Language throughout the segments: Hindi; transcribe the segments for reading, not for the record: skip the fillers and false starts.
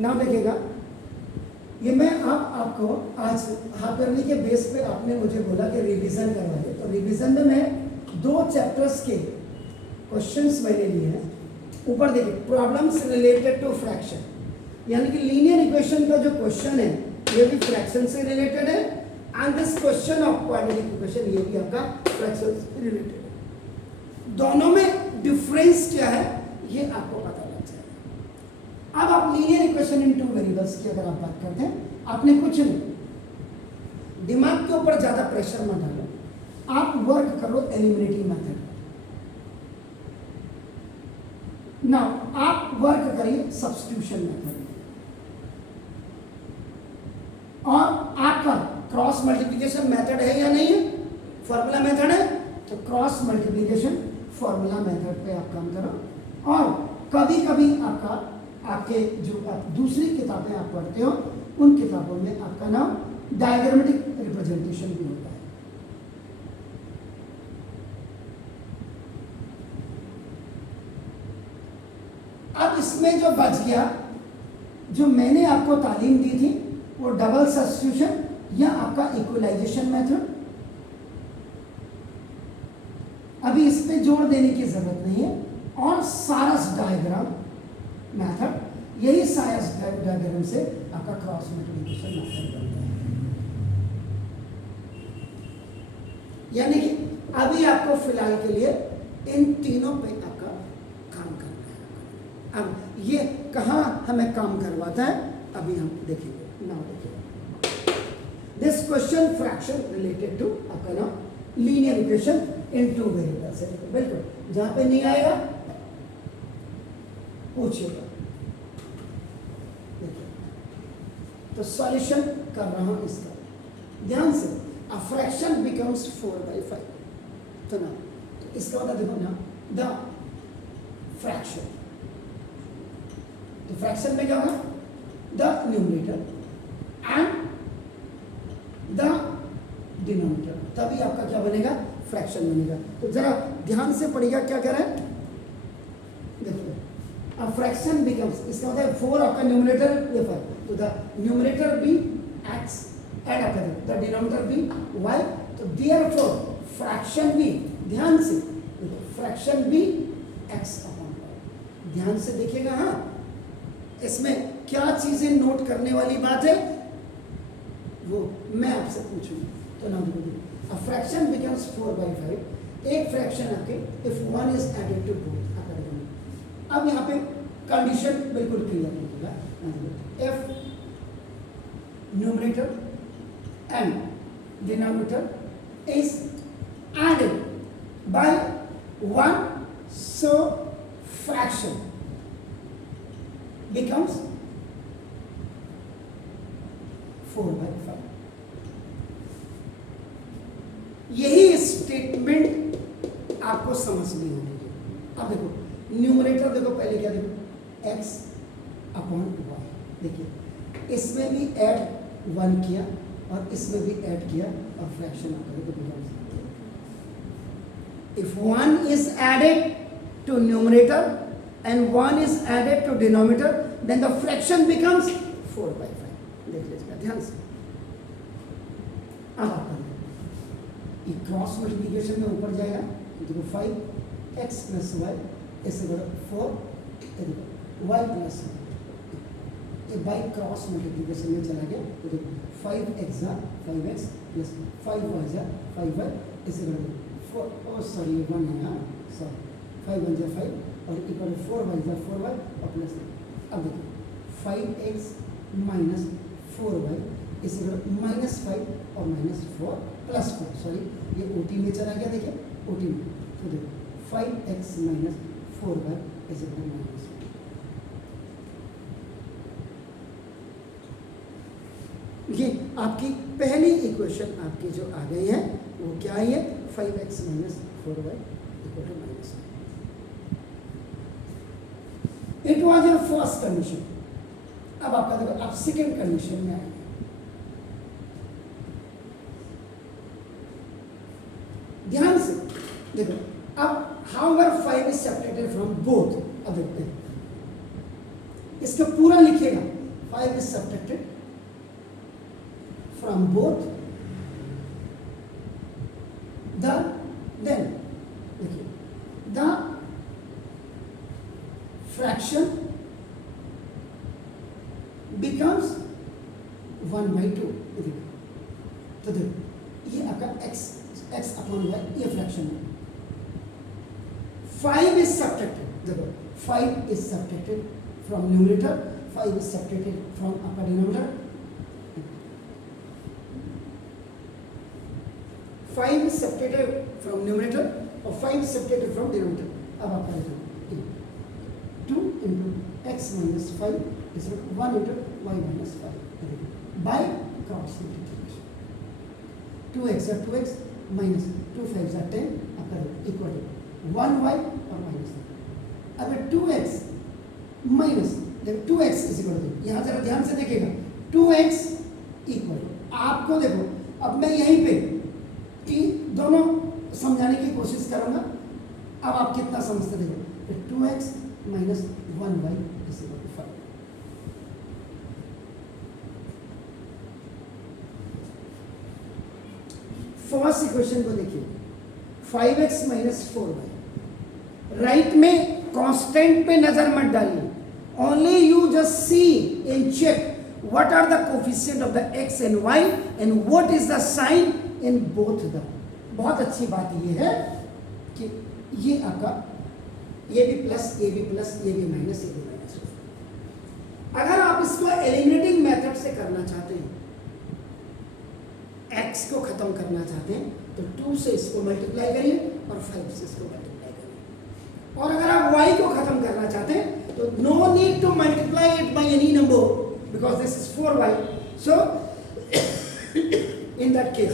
नाउ देखिएगा, ये मैं आपको आज हाफ ईयरली के बेस पे आपने मुझे बोला कि रिवीजन करवाइए, तो रिवीजन में मैं 2 चैप्टर्स के क्वेश्चंस मैंने लिए हैं। ऊपर देखिए, प्रॉब्लम्स रिलेटेड टू फ्रैक्शन, यानी कि लीनियर इक्वेशन का जो क्वेश्चन है ये भी फ्रैक्शन से रिलेटेड है, and this question of quadratic equation ये भी आपका फ्रैक्शन से रिलेटेड है। दोनों में डिफरेंस क्या है ये आपको पता लग जाएगा। अब आप लीनियर इक्वेशन इन 2 वेरिएबल्स की अगर आप बात करते हैं, आपने कुछ नहीं, दिमाग के ऊपर ज्यादा प्रेशर मत डालो, आप वर्क करो एलिमिनेटिंग मेथड। नाउ आप वर्क करिए सब्स्टिट्यूशन मेथड, और आपका क्रॉस मल्टीप्लिकेशन मेथड है या नहीं है, फॉर्मूला मेथड है, तो क्रॉस मल्टीप्लिकेशन फॉर्मूला मेथड पे आप काम करो। और कभी कभी आपके जो आप दूसरी किताबें आप पढ़ते हो उन किताबों में आपका नाम डायग्रामेटिक रिप्रेजेंटेशन भी होता है। अब इसमें जो बच गया, जो मैंने आपको तालीम दी थी, वो डबल सब्स्टिट्यूशन या आपका इक्वलाइजेशन मेथड, अभी इस पे जोर देने की जरूरत नहीं है। और सारस डायग्राम मेथड, यही सारस डायग्राम से आपका क्रॉस मल्टीप्लिकेशन मेथड बनता है। यानी कि अभी आपको फिलहाल के लिए इन तीनों पे आपका काम करना है। अब ये कहाँ हमें काम करवाता है अभी हम देखेंगे। नाउ देखिए, this question fraction related to आपका नाम लीनियर इक्वेशन इन 2 वेरिएबल्स है। बिल्कुल, जहां पे नहीं आएगा पूछिएगा। देखिए, तो सॉल्यूशन कर रहा हूं इसका, ध्यान से। अ फ्रैक्शन बिकम्स 4/5, तो ना, तो इसका मतलब देखो ना, द फ्रैक्शन, तो फ्रैक्शन में क्या होगा, the numerator and the denominator, तभी आपका क्या बनेगा, फ्रैक्शन बनेगा। तो जरा ध्यान से पढ़िएगा क्या कह रहा है। देखिए, अ फ्रैक्शन बिकम्स, इसका मतलब 4 आपका न्यूमरेटर ये 5, तो the numerator be x add आपका द डिनोमिनेटर बी y, तो देयरफॉर फ्रैक्शन बी, ध्यान से fraction be x upon y। ध्यान से देखिएगा, हाँ, इसमें क्या चीजें नोट करने वाली बात है वो मैं आपसे पूछूंगा। तो ना देखो, a fraction becomes 4/5, एक फ्रैक्शन आपके if 1 is added to both आपका देखो। अब यहाँ पे कंडीशन बिल्कुल क्लियर होगा, if numerator and denominator is added by 1, so fraction becomes 4/5। यही स्टेटमेंट आपको समझ नहीं आने की। अब देखो, न्यूमरेटर देखो, पहले क्या देखो, x अपॉन y, देखिए इसमें भी ऐड 1 किया और इसमें भी ऐड किया, और फ्रैक्शन आपका देखो, if 1 is added to numerator and 1 is added to denominator, then the fraction becomes 4/5। देख लीजिएगा ध्यान से। अब आपका ये क्रॉस मल्टीप्लिकेशन में ऊपर जाएगा, देखो 5x प्लस y इससे बड़ा 4, देखो y प्लस y, ये बाई क्रॉस मल्टीप्लिकेशन में चला गया, तो देखो 5x जा 5x प्लस 5y जा 5y इससे बड़ा 4, ओ सॉरी 1 है, सॉरी 5 1 जा 5 और इक्वल 4y जा 4y और प्लस। अब देखो 5x माइनस 4y इसी तरह -5 और -4 प्लस 4, सॉरी ये OT में चला गया, देखिए OT में, तो देखो 5x माइनस 4y इसी तरह -4। ये आपकी पहली इक्वेशन आपकी जो आ गई है वो क्या है, 5x minus 4y equal to -1। It was your first condition. अब आपका देखो, आप सेकेंड कंडीशन में आएंगे। ध्यान से देखो, अब however 5 is separated from both. अब देखते हैं, इसका पूरा लिखिएगा, 5 is subtracted from both the, then देखिए the fraction becomes 1/2। तो देखो ये आपका x अपॉन y ये फ्रैक्शन है। 5 is subtracted, देखो 5 is subtracted from numerator, 5 is subtracted from upper denominator, 5 is subtracted from numerator और 5 is subtracted from denominator। अब आपका देखो 2 into x minus 5 is 1 into y minus 5 by cross multiplication। 2x or 2x minus 2 5s are 10 equal to 1y और minus 1। अब 2x minus 2x is equal to, यहाँ जरा ध्यान से देखिएगा 2x equal to, आपको देखो अब मैं यहीं पे दोनों समझाने की कोशिश करूंगा, अब आप कितना समझते देखो 2x minus 1y is equal to 5। First equation को देखिए 5x minus 4y, राइट में कांस्टेंट पे नजर मत डालिए, only you just see and check what are the coefficient of the x and y and what is the sign in both the. बहुत अच्छी बात ये है कि ये आपका ये भी प्लस ये भी माइनस ये भी माइनस। अगर आप इसको एलिमिनेटिंग मेथड से करना चाहते हैं, x को खत्म करना चाहते हैं तो 2 से इसको मल्टीप्लाई करिए और 5 से इसको मल्टीप्लाई करिए। और अगर आप y को खत्म करना चाहते हैं तो no need to multiply it by any number because this is 4y। So in that case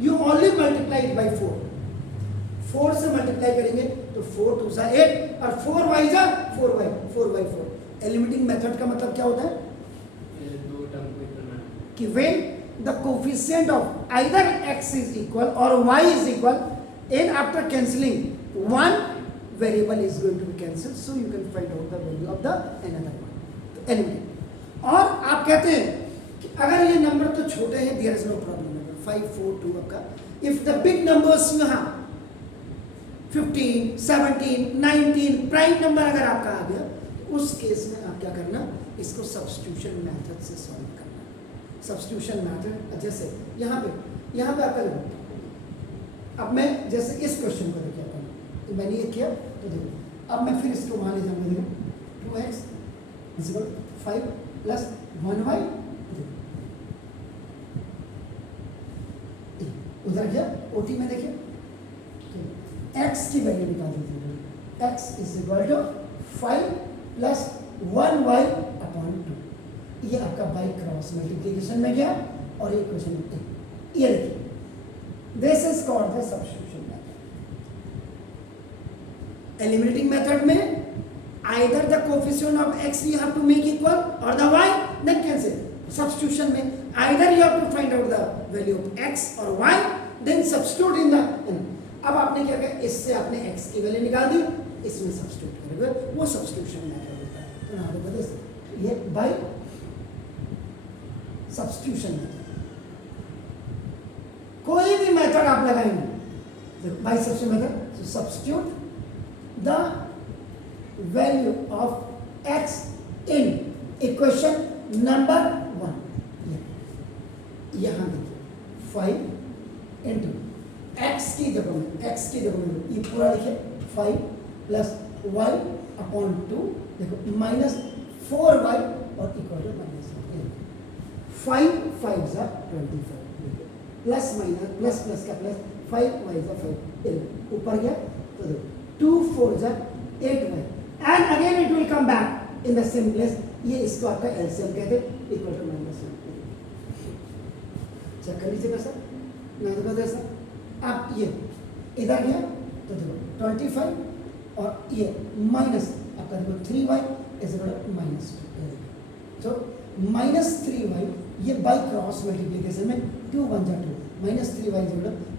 you only multiply it by 4। 4 से मल्टीप्लाई करेंगे तो 4 2 सा 8 और 4y जा 4y 4/4। एलिमिनेटिंग मेथड का मतलब क्या होता है कि when the coefficient of either x is equal or y is equal, and after cancelling one variable is going to be cancelled, so you can find out the value of the another one, तो eliminate। और आप कहते हैं कि अगर ये नंबर तो छोटे हैं there is no problem, 5 4 2 आपका, if the big numbers you have 15 17 19 prime number अगर आपका आ गया तो उस केस में आप क्या करना, इसको सब्स्टिट्यूशन मेथड से सॉल्व करना। सब्स्टिट्यूशन मेथड जैसे यहाँ पे आपका देखो, अब मैं जैसे इस क्वेश्चन को देखिए अपन तो मैंने ये किया तो देखो अब मैं फिर इसको वहाँ ले जाऊँगा, देखो 2x = 5 + 1y, उधर गया ओटी में देखिए x की वैल्यू निकाल दीजिए, x = 5 + 1y/2। ये आपका बाय क्रॉस मल्टीप्लिकेशन में गया और ये क्वेश्चन ये देखिए this is called the substitution method. Eliminating method में either the coefficient of x you have to make equal और the y then cancel. Substitution में either you have to find out the value of x और y then substitute in the. अब आपने क्या किया, इससे आपने x की वैल्यू निकाल दी, इसमें सब्स्टिट्यूट करोगे, वो सब्स्टिट्यूशन मेथड होता है। तो यहाँ पे बता ये बाय सब्स्टिट्यूशन मेथड। कोई भी मेथड आप लगाएंगे बाय सब्स्टिट्यूशन मेथड, तो substitute the value of x in equation number 1। यहां देखिए 5 इंटू x की जगह में ये पूरा लिखे 5 + y/2 देखो -4y और equal to -1। 5 5s are 25 plus minus plus plus का प्लस 5y = 5 ऊपर गया तो देखो 2 4s are 8y and again it will come back in the same place. ये इसको आपका एलसीएम कहते हैं इक्वल टू -1। चेक कर लीजिए कैसा मैं तो कहते ऐसा। अब ये इधर गया तो देखो 25 और ये माइनस आपका देखो 3y = -2। तो -3y ये बाय क्रॉस मल्टीप्लिकेशन में 2 1 जा 2 -3y =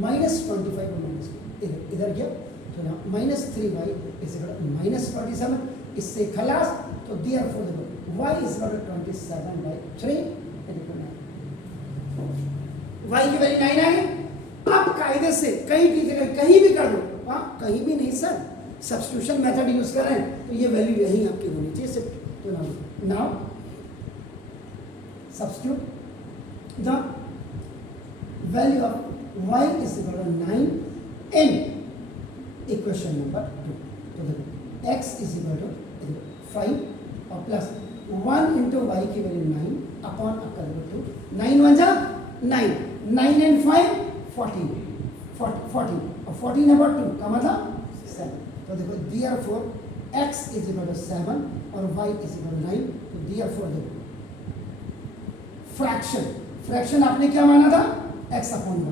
-25 और -2 इधर गया तो -3y = -27। इससे खलास तो देयरफॉर देखो y is equal to 27/3 y की वैल्यू 9 आ गई। आप कायदे से कहीं की जगह कहीं भी कर दो, हाँ कहीं भी नहीं सर, सब्स्टिट्यूशन मेथड यूज कर रहे हैं तो ये वैल्यू यही आपकी होनी चाहिए सिर्फ। तो now substitute the value of y is equal to 9 in equation number 2। तो देखो x इज इक्वल टू 5 और प्लस 1 इंटू y की वैल्यू 9 अपॉन आपका देखो 2, 9 1 जा 9, 9 and 5 14 और 14 about 2 का मतलब 7। तो देखो therefore x is equal to 7 और y इज इक्वल टू 9। तो therefore देखो फ्रैक्शन आपने क्या माना था x अपॉन y,